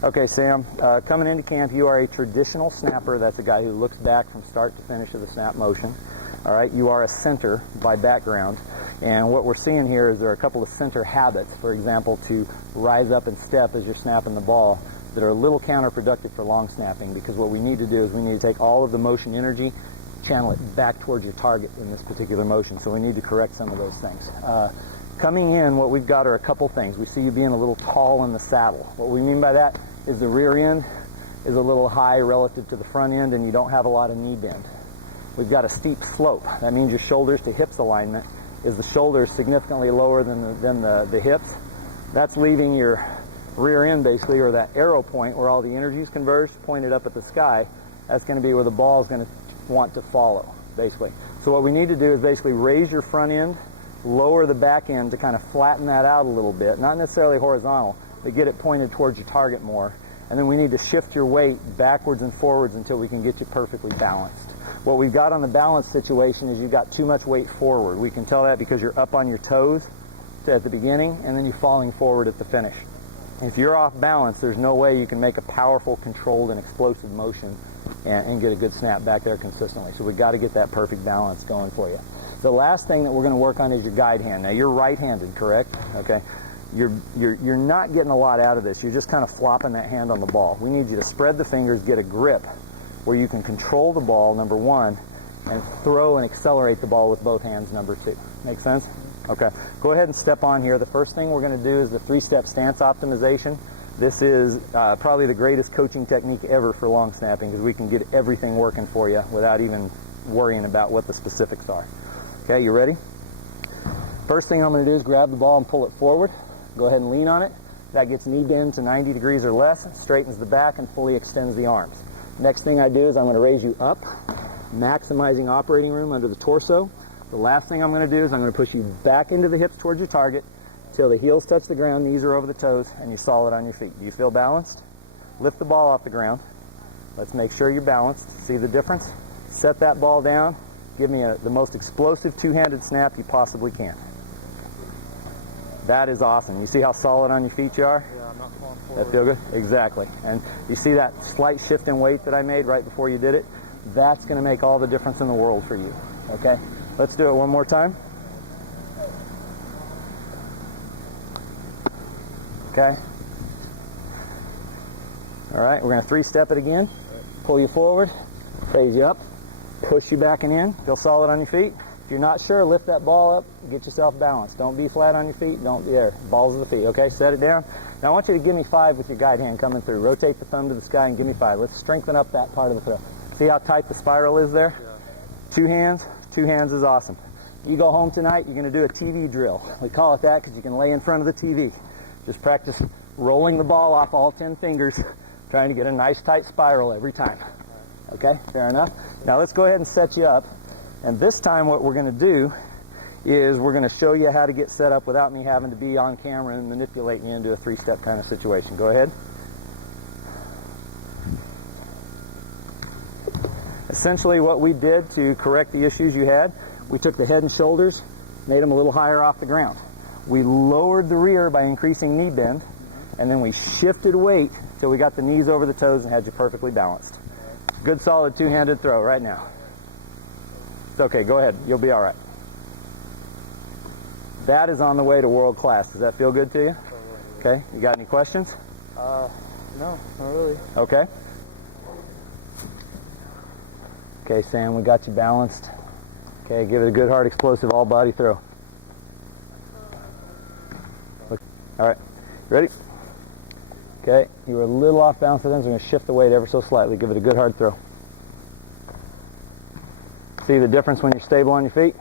Okay, Sam, coming into camp, you are a traditional snapper. That's a guy who looks back from start to finish of the snap motion. All right, you are a center by background. And what we're seeing here is there are a couple of center habits, for example, to rise up and step as you're snapping the ball, that are a little counterproductive for long snapping, because what we need to do is we need to take all of the motion energy, channel it back towards your target in this particular motion. So we need to correct some of those things. Coming in, what we've got are a couple things. We see you being a little tall in the saddle. What we mean by that is the rear end is a little high relative to the front end, and you don't have a lot of knee bend. We've got a steep slope. That means your shoulders to hips alignment is the shoulders significantly lower than the hips. That's leaving your rear end basically, or that arrow point where all the energy is converged, pointed up at the sky. That's going to be where the ball is going to want to follow, basically. So what we need to do is basically raise your front end, lower the back end to kind of flatten that out a little bit, not necessarily horizontal, but get it pointed towards your target more. And then we need to shift your weight backwards and forwards until we can get you perfectly balanced. What we've got on the balance situation is you've got too much weight forward. We can tell that because you're up on your toes at the beginning and then you're falling forward at the finish. If you're off balance, there's no way you can make a powerful, controlled, and explosive motion and get a good snap back there consistently. So we've got to get that perfect balance going for you. The last thing that we're going to work on is your guide hand. Now, you're right-handed, correct? Okay. You're not getting a lot out of this. You're just kind of flopping that hand on the ball. We need you to spread the fingers, get a grip where you can control the ball, number one, and throw and accelerate the ball with both hands, number two. Make sense? Okay. Go ahead and step on here. The first thing we're going to do is the three-step stance optimization. This is probably the greatest coaching technique ever for long snapping, because we can get everything working for you without even worrying about what the specifics are. Okay, you ready? First thing I'm going to do is grab the ball and pull it forward. Go ahead and lean on it. That gets knee bend to 90 degrees or less, straightens the back, and fully extends the arms. Next thing I do is I'm going to raise you up, maximizing operating room under the torso. The last thing I'm going to do is I'm going to push you back into the hips towards your target till the heels touch the ground, knees are over the toes, and you're solid on your feet. Do you feel balanced? Lift the ball off the ground. Let's make sure you're balanced. See the difference? Set that ball down. Give me the most explosive two-handed snap you possibly can. That is awesome. You see how solid on your feet you are? Yeah, I'm not falling forward. That feel good? Exactly. And you see that slight shift in weight that I made right before you did it? That's going to make all the difference in the world for you. Okay? Let's do it one more time. Okay? All right, we're going to three-step it again. Pull you forward, raise you up, push you back and in. Feel solid on your feet. If you're not sure, lift that ball up, get yourself balanced. Don't be flat on your feet. Don't be there. Balls of the feet, okay? Set it down. Now I want you to give me 5 with your guide hand coming through. Rotate the thumb to the sky and give me 5. Let's strengthen up that part of the throw. See how tight the spiral is there? Yeah. Two hands is awesome. You go home tonight, you're going to do a TV drill. We call it that because you can lay in front of the TV. Just practice rolling the ball off all 10 fingers, trying to get a nice tight spiral every time. Okay, fair enough. Now let's go ahead and set you up. And this time what we're going to do is we're going to show you how to get set up without me having to be on camera and manipulate you into a three-step kind of situation. Go ahead. Essentially what we did to correct the issues you had, we took the head and shoulders, made them a little higher off the ground. We lowered the rear by increasing knee bend, and then we shifted weight till we got the knees over the toes and had you perfectly balanced. Good solid two-handed throw right now. It's okay, go ahead. You'll be all right. That is on the way to world class. Does that feel good to you? Okay, you got any questions? No, not really. Okay. Okay, Sam, we got you balanced. Okay, give it a good, hard, explosive, all-body throw. All right, ready? Okay, you were a little off balance then, so we're going to shift the weight ever so slightly. Give it a good, hard throw. See the difference when you're stable on your feet?